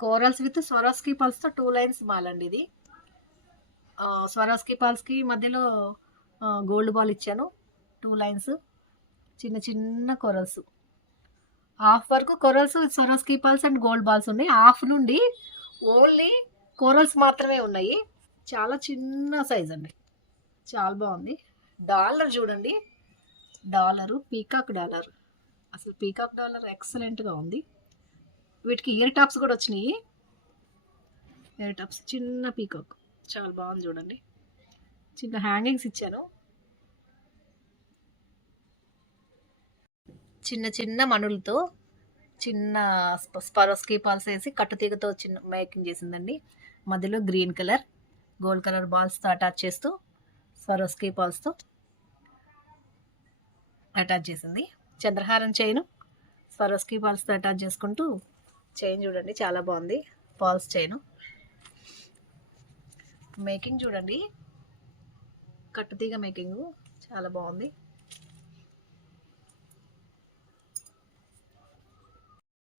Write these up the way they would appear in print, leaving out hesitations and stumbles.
Corals with స్వరాస్కి పల్స్తో 2 lines మాలండి ఇది. స్వరాస్కి పల్స్కి మధ్యలో gold ball ఇచ్చాను. 2 లైన్స్ చిన్న చిన్న కొరల్స్. హాఫ్ వరకు corals స్వరాస్కి pulse and gold balls ఉన్నాయి. హాఫ్ నుండి ఓన్లీ కోరల్స్ మాత్రమే ఉన్నాయి. చాలా చిన్న సైజ్ అండి, చాలా బాగుంది. డాలర్ చూడండి, డాలరు పీకాక్ డాలర్. అసలు పీకాక్ డాలర్ ఎక్సలెంట్గా ఉంది. వీటికి ఇయర్ టాప్స్ కూడా వచ్చినాయి. ఇయర్ టాప్స్ చిన్న పీకాక్ చాలా బాగుంది చూడండి. చిన్న హ్యాంగింగ్స్ ఇచ్చాను. చిన్న చిన్న మణులతో చిన్న స్వరాస్కి పల్స్ వేసి కట్టుతీగతో చిన్న మేకింగ్ చేసిందండి. మధ్యలో గ్రీన్ కలర్ గోల్డ్ కలర్ బాల్స్తో అటాచ్ చేస్తూ స్వరాస్కి పల్స్తో అటాచ్ చేసింది. చంద్రహారం చైన్ స్వరాస్కి పల్స్తో అటాచ్ చేసుకుంటూ చైన్ చూడండి చాలా బాగుంది. పల్స్ చైన్ మేకింగ్ చూడండి, కట్టుతీగ మేకింగ్ చాలా బాగుంది.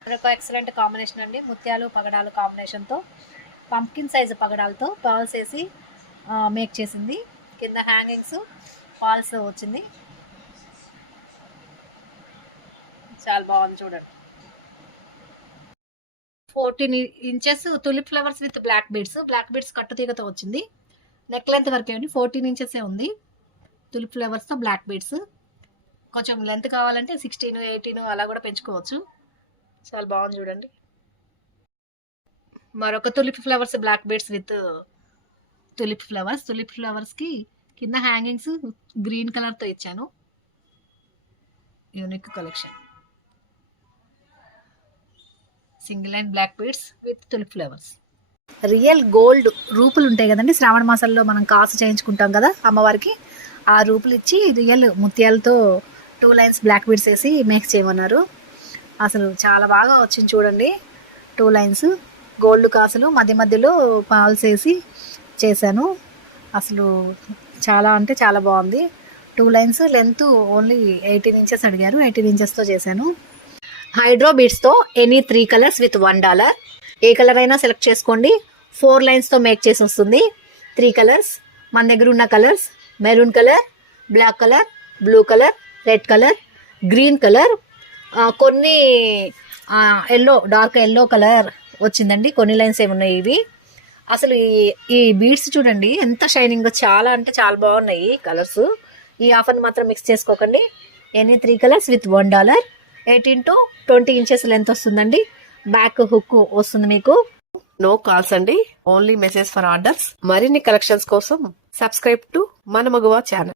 మరొక ఎక్సలెంట్ కాంబినేషన్ అండి, ముత్యాలు పగడాలు కాంబినేషన్తో పంప్కిన్ సైజు పగడాలతో పాల్స్ వేసి మేక్ చేసింది. కింద హ్యాంగింగ్స్ పాల్స్ వచ్చింది, చాలా బాగుంది చూడండి. 14 inches tulip flowers with black beads కట్టుతీగతో వచ్చింది. నెక్ లెంత్ వరకే అండి, 14 ఇంచెసే ఉంది. తులిప్ ఫ్లవర్స్తో బ్లాక్ బీడ్స్. కొంచెం లెంత్ కావాలంటే 16, 18 అలా కూడా పెంచుకోవచ్చు. చాలా బాగుంది చూడండి. మరొక tulip flowers black beads with tulip ఫ్లవర్స్కి కింద హ్యాంగింగ్స్ గ్రీన్ కలర్తో ఇచ్చాను. Unique collection. Single and black beads with tulip flowers. Real gold రూపులు ఉంటాయి కదండి, శ్రావణ మాసంలో మనం కాసు చేయించుకుంటాం కదా అమ్మవారికి, ఆ రూపులు ఇచ్చి రియల్ ముత్యాలతో 2 లైన్స్ బ్లాక్ బీడ్స్ వేసి మేక్ చేయమన్నారు. అసలు చాలా బాగా వచ్చింది చూడండి. 2 లైన్స్ గోల్డ్ కాసులు మధ్య మధ్యలో పాల్స్ వేసి చేశాను. అసలు చాలా అంటే చాలా బాగుంది. 2 లైన్స్ లెంత్ ఓన్లీ 18 ఇంచెస్ అడిగారు, 18 ఇంచెస్తో చేశాను. హైడ్రో బీడ్స్తో ఎనీ 3 కలర్స్ విత్ $1. ఏ కలర్ అయినా సెలెక్ట్ చేసుకోండి. 4 లైన్స్తో మేక్ చేసి వస్తుంది. 3 కలర్స్ మన దగ్గర ఉన్న colours maroon colour, black colour, blue colour, red colour, green colour, కొన్ని ఎల్లో డార్క్ ఎల్లో కలర్ వచ్చిందండి. కొన్ని లైన్స్ ఏమున్నాయి ఇవి. అసలు ఈ బీడ్స్ చూడండి ఎంత షైనింగ్, చాలా అంటే చాలా బాగున్నాయి కలర్స్. ఈ ఆఫర్ని మాత్రం మిక్స్ చేసుకోకండి. Any 3 colours with $1. 18 to 20 inches length వస్తుందండి. బ్యాక్ హుక్ వస్తుంది మీకు. నో కాల్స్ అండి, ఓన్లీ మెసేజ్ ఫర్ ఆర్డర్స్. మరిన్ని కలెక్షన్స్ కోసం సబ్స్క్రైబ్ టు మన మగువ ఛానల్.